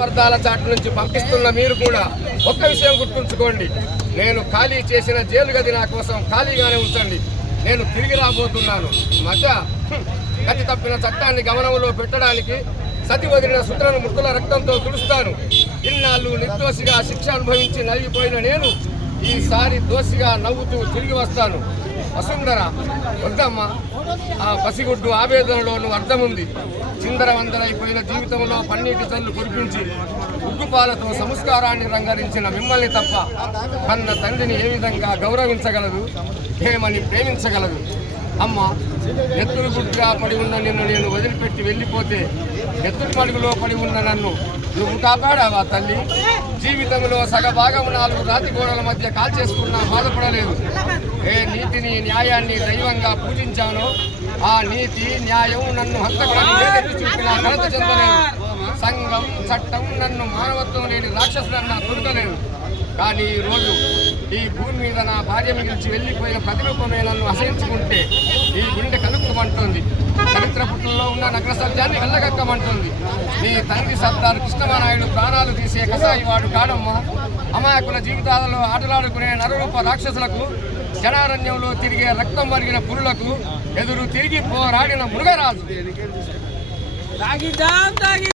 అపర్ధాల చాటు నుంచి పంపిస్తున్న మీరు కూడా ఒక్క విషయం గుర్తుంచుకోండి. నేను ఖాళీ చేసిన జైలు గది నా కోసం ఖాళీగానే ఉంచండి. నేను తిరిగి రాబోతున్నాను. గతి తప్పిన చట్టాన్ని గమనంలో పెట్టడానికి సతి వదిలిన సుతలను మృతుల రక్తంతో తుడుస్తాను. ఇన్నాళ్ళు నిర్దోషిగా శిక్ష అనుభవించి నలిగిపోయిన నేను ఈసారి దోషిగా నవ్వుతూ తిరిగి వస్తాను. వసుంధర, వద్దమ్మా, ఆ పసిగుడ్డు ఆవేదనలోనూ అర్థముంది. చిందరవందరైపోయిన జీవితంలో పన్నీటి తల్లు కురిపించి ఉగ్గుపాలతో సంస్కారాన్ని రంగరించిన మిమ్మల్ని తప్ప కన్న తండ్రిని ఏ విధంగా గౌరవించగలదు, ఏమని ప్రేమించగలదు? అమ్మ, ఎత్తులు గుడ్డుగా పడి ఉన్న నిన్ను నేను వదిలిపెట్టి వెళ్ళిపోతే ఎత్తులు మడుగులో పడి ఉన్న నన్ను నువ్వు కాపాడావా తల్లి? జీవితంలో సగభాగం 4 రాతి గోడల మధ్య కాల్చేసుకున్నా బాధపడలేదు. ఏ నీతిని న్యాయాన్ని దైవంగా పూజించానో ఆ నీతి న్యాయం నన్ను హంతకులని వేలెత్తి చూపినా కలత చెందలేదు. సంఘం చట్టం నన్ను మానవత్వం లేని రాక్షసులన్నా తొడకలేదు. కానీ ఈరోజు ఈ భూమి మీద నా భార్య మిగిల్చి వెళ్ళిపోయిన ప్రతిరూపమే నన్ను అసహించుకుంటే ఈ గుండె కలుక్కుమంటుంది. చరిత్ర పుట్టుల్లో ఉన్న నగర సత్యాన్ని వెళ్ళగక్కమంటుంది. నీ తండ్రి సర్దార్ కృష్ణమానాయుడు ప్రాణాలు తీసే కసాయి వాడు కాడమ్మా. అమాయకుల జీవితాలలో ఆటలాడుకునే నరరూప రాక్షసులకు, జనారణ్యంలో తిరిగే రక్తం మరిగిన పురులకు ఎదురు తిరిగి పోరాడిన మృగరాజు.